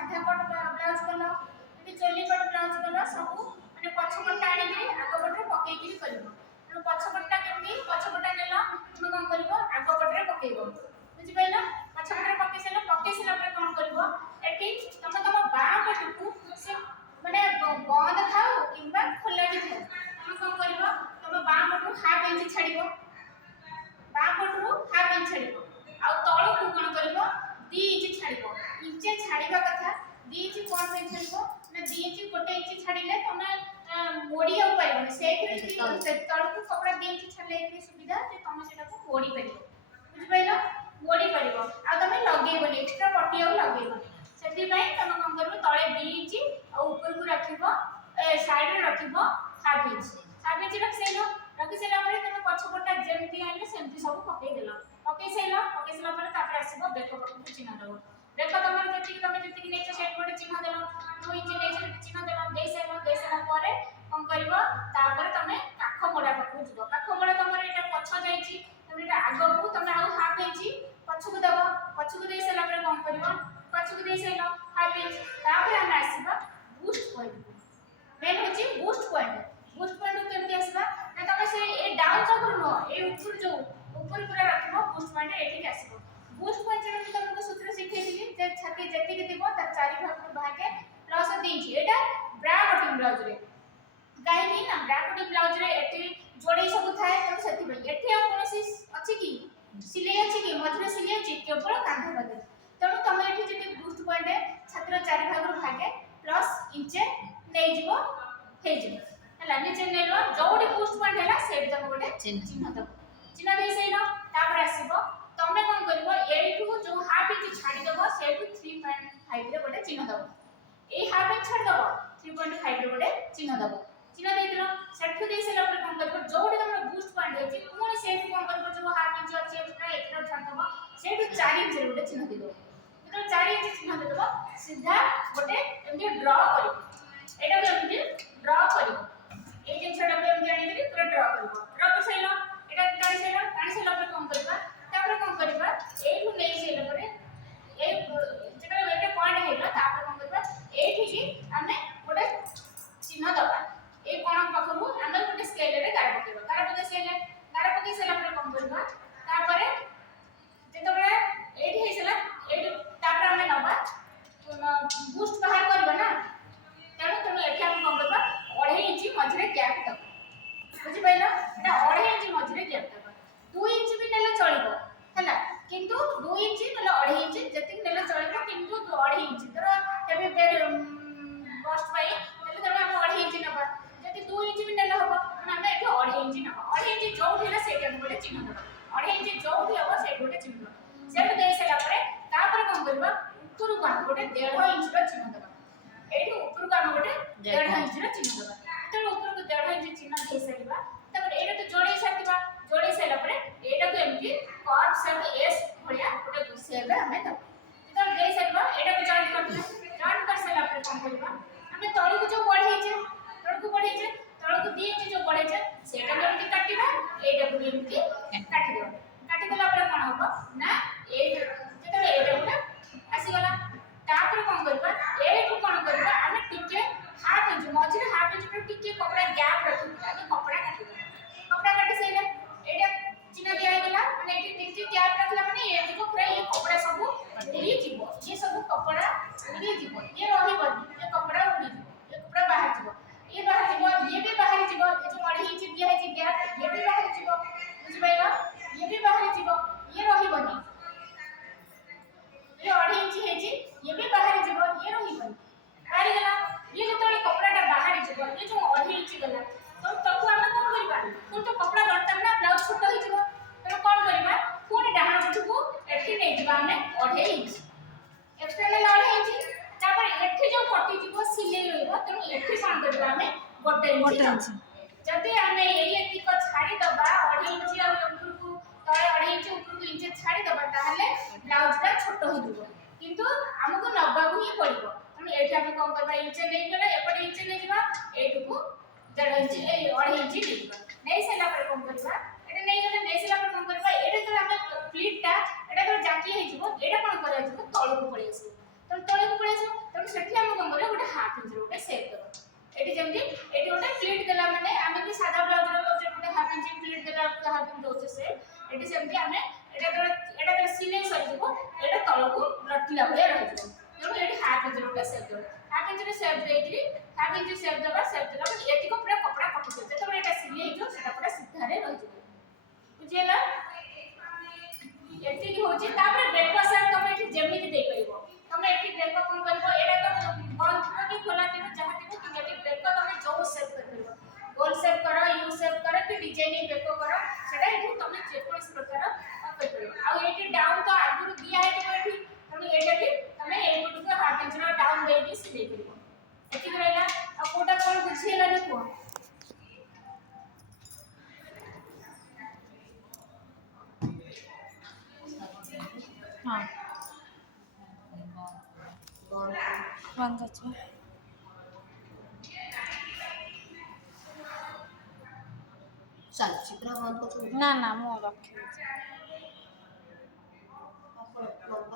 साधा cut blouse कल ये चोली कट ब्लाउज कल सब माने पछपटा आनी आगपटे पकईकि करबो तेणु पछपटा केमती पछपटा नेल तुम कौन कर आगपटे पकईब बुझी पाइल पछपटे पकई सारा पर कौन करबो एटी तुम तुम बाँ पटकू से माने बंद थाओ किंबा खोला भी थाओ तुम कौन करबो तुम बाँ पटू हाफ इंच छाड़िबो बाँ पटू हाफ इंच छाड़िबो आ तळो को कोन करबो 2 इंच छाड़िबो इंच छाड़िबा कथा 2 इंच कोन पे छाड़िबो ना 2 इंच गोटे इंच छाड़िले तमे मोड़ी आ पाइबो से तळो को कपड़ा 2 इंच छाड़ले एते सुविधा जे तमे सेटा को मोड़ी परिबो बुझि पाइलो मोड़ी परिबो आ तमे लगेबो एक्स्ट्रा पट्टी आ लगेबो सेति पई तमे कोन करबो तळे 2 इंच आ ऊपर को रखिबो साइड रे रखिबो हाफ इंच रखसेलो रखि सेला परे तमे पछपटा जेमती आइले सेमती सब पकई देलो पकई सेला परे तापर आसीबो बेक पटू चिन्ह देबो बेक तमर जति नेचो सेट गोटे चिन्ह देलो 2 इंच नेचो चिन्ह देलो देई सेला परे कोन करबो तापर तमे काख मोडा पकू जिवो काख मोडा तमर एटा पछ जाईची तमे एटा आगो को तमे आ हाफ इंच पछकु देबो पछकु देई सेला परे कोन करबो पछकु देई सेला हाफ इंच तापर हम आसीबो बूस्ट पॉइंट मेन होची बूस्ट पॉइंट केमती आसीबा ना तमे से ए डाउन तक नो ए ऊपर जो ऊपर पूरा रखबो बूस्ट पॉइंट एठी आसीबो बूस्ट पॉइंट जे मैं तुमको सूत्र सिखाई दिली जे छाती जति के दिबो त चारि भाग भागे प्लस 3 इंच एटा ब्रा कटिंग ब्लाउज रे काहे कि ना ब्रा कटिंग ब्लाउज रे एठी जोड़ी सब थाए त सेति भाई एठी आ कोनसी अछि कि सिलाई अछि कि मझरे सिलाई अछि केवल कांधा बदे तणु तमे एठी जति बूस्ट पॉइंट छात्र चारि भाग भागे प्लस इंच नै जिवो हे जिवो हला नीचे नेलो जोडी बूस्ट पॉइंट हला सेट तक गोटे चिन्ह दे सेलो तापर आसीबो तमे कोन करबो एठू जो हाफ इंच छाडी दबो सेटू 3.5 रे गोटे चिन्ह दबो ए हाफ इंच छाडी दबो 3.5 रे गोटे चिन्ह दबो चिन्ह दे दिलो सेटू दे सेला पर कोन करबो जोडी तमे बूस्ट पॉइंट अछि पुणी सेट कोन करबो जो हाफ इंच अछि एक्स्ट्रा एकरो छाडी दबो सेटू 4 इंच रे गोटे चिन्ह दे दबो तो 4 इंच चिन्ह दे दबो सीधा गोटे एमती ड्रा करिबो एटा एमती ड्रा करिबो ए जे छडा पे एमती आनी करी पूरा ड्रा करिबो ड्रा कर सेला एटा ताणी सेला पर कोन करबा तापर कोन करबा एठू नै सेला पर ए जेटा एटा पॉइंट हेला तापर कोन करबा एठी की हमें गोटे चिन्ह दबा ए कोन पखरु हमें गोटे स्केल रे गार पके सेला पर कोन करबा तापर जेतो बळे एठी हेसला एठी तापर हमें नबा बूस्ट बाहर करबा ना तेणु एठी हम कोन करबा 2.5 इंच मझरे गैप तक बुझि पाइलो एटा 2.5 इंच मझरे गैप तक 2 इंच भी नेले चलिबो हला किंतु 2 इंच नेले 2.5 इंच जति नेले चलिबो किंतु 2.5 इंच तर केबे बेर कॉस्ट पाई नेले तबे हम 2.5 इंच नबा जति 2 इंच भी नेले होबो हम एठी 2.5 इंच नबा 2.5 इंच जो हेला सेट हम गोटे चिन्ह दबा 2.5 इंच जो भी होबो सेट गोटे चिन्ह सेट दे सेला परे तापर कोन करबा ऊपर को गोटे 1.5 इंच रो चिन्ह दबा एठी ऊपर को हम गोटे 1.5 इंच रो चिन्ह दबा तो ऊपर को 1.5 इंच चिन्ह दे सेलिबा तब एटा तो जोड़ी साथिबा जोड़ी सेला परे एटा तो एमटी कर्व सेप एस भलिया गोटे सेब हमें तब तो दे सेलिबा एटा को जॉइन कर सेला परे कोन करबा हमें तळु को जो बढ़े छे तळु को 2 इंच जो बढ़े छे सेटा को एमटी काटिबा एटा को एमटी काटि देबा काटि देला परे कोन होबो ना ए जेते एटा गोटे आसी गला तापर कोन करबा एठू कोन करबा हमें टिके हाफ इंच मझरे हाफ इंच पे टिके कपड़ा गैप रखि आगे कपड़ा काटि सेले एटा चिन्ह दिया गेला माने एठी टिके गैप रखला माने एठी को पूरा ये कपड़ा सब उड़ी जीवो ये सब कपड़ा उड़ी जीवो ये रहिबनी ये कपड़ा उड़ी जीवो ये कपड़ा बाहर जीवो ये भी बाहर जीवो ये जो 2.5 इंच दिया है गैप ये भी बाहर जीवो बुझि पाइलो ये भी बाहर जीवो ये रहिबनी ये 2.5 इंच है जी ये भी बाहर जीवो ये रहिबनी बाहर गला ये जो तळे कपड़ाटा बाहर जीवो ये जो 2.5 इंच गला तो तको हम कोन करबा तो कपड़ा दरकार ना ब्लाउज छोट होई जीवो तो कोन करबा पुणी डाहण पछ को एठी नै जीवा हमने 2.5 इंच एक्स्ट्रा ले 2.5 इंच तापर एठी जो कटि जीवो सिलाई रहइबो त एठी कोन करबा हमें 1.5 इंच जति हमें एठी को छाडी दबा 2.5 इंच और ऊपर को तळे 2.5 इंच ऊपर को इंच छाडी दबा ताहले ब्लाउजटा छोट होई जीवो किंतु हमको नबाबू ही पड़िबो हम एठी हम कोन करबा इंच नै गेला एपटे इंच नै जीवा एठुको 1.5 इंच ए 2.5 इंच दीबा नै सेला पर कोन करबा एटा नै गेला नै सेला पर कोन करबा एटा तो हम फ्लिपटा एटा तो जाकी हे जीवो एटा कोन करा जीवो तळको पळि आसी तो तळको पळि आसी हाफ इंच रे गोटे शेप दबा एटी जेमती एटी गोटे प्लीट देला माने आमे भी सादा ब्लाउज रे करछे गोटे हाफ इंच प्लीट देला हाफ इंच दोचे से एटी जेमती आमे एटा सिले सरी जबो एटा तळको लटकिला भले रहि जबो तेणु एटी हाफ इंच रे गोटे शेप दबा हाफ इंच रे शेप देइकरी हाफ इंच शेप देला माने एटी को पूरा कपड़ा कटि जते जेते एटा सिले जो सेटा पूरा सीधा रे रहि जबो बुझियला एटी की होची तापर ब्रेक सेट तमे एटी जेमिति दे परिबो तमे एटी ब्रेक कोन करबो एटा तो बंद थिबो कि खोला थिबो जहा थिबो कि एटी ब्रेक तमे जो सेट कर परिबो गोल सेट करो यू सेट करो कि डिजाइनिंग ब्रेक करो सेटा एटी तमे जे कोन प्रकार कर परिबो आ एटी डाउन तो आगुरु दिया है एटी तमे एटा भी तमे एटी को हाफ इंच रो डाउन दे दी सिले परिबो एटी रहला आ कोटा कोन बुझियला न को हाँ बंद अच्छे चल चित्रा बंद कर ना ना मो रखी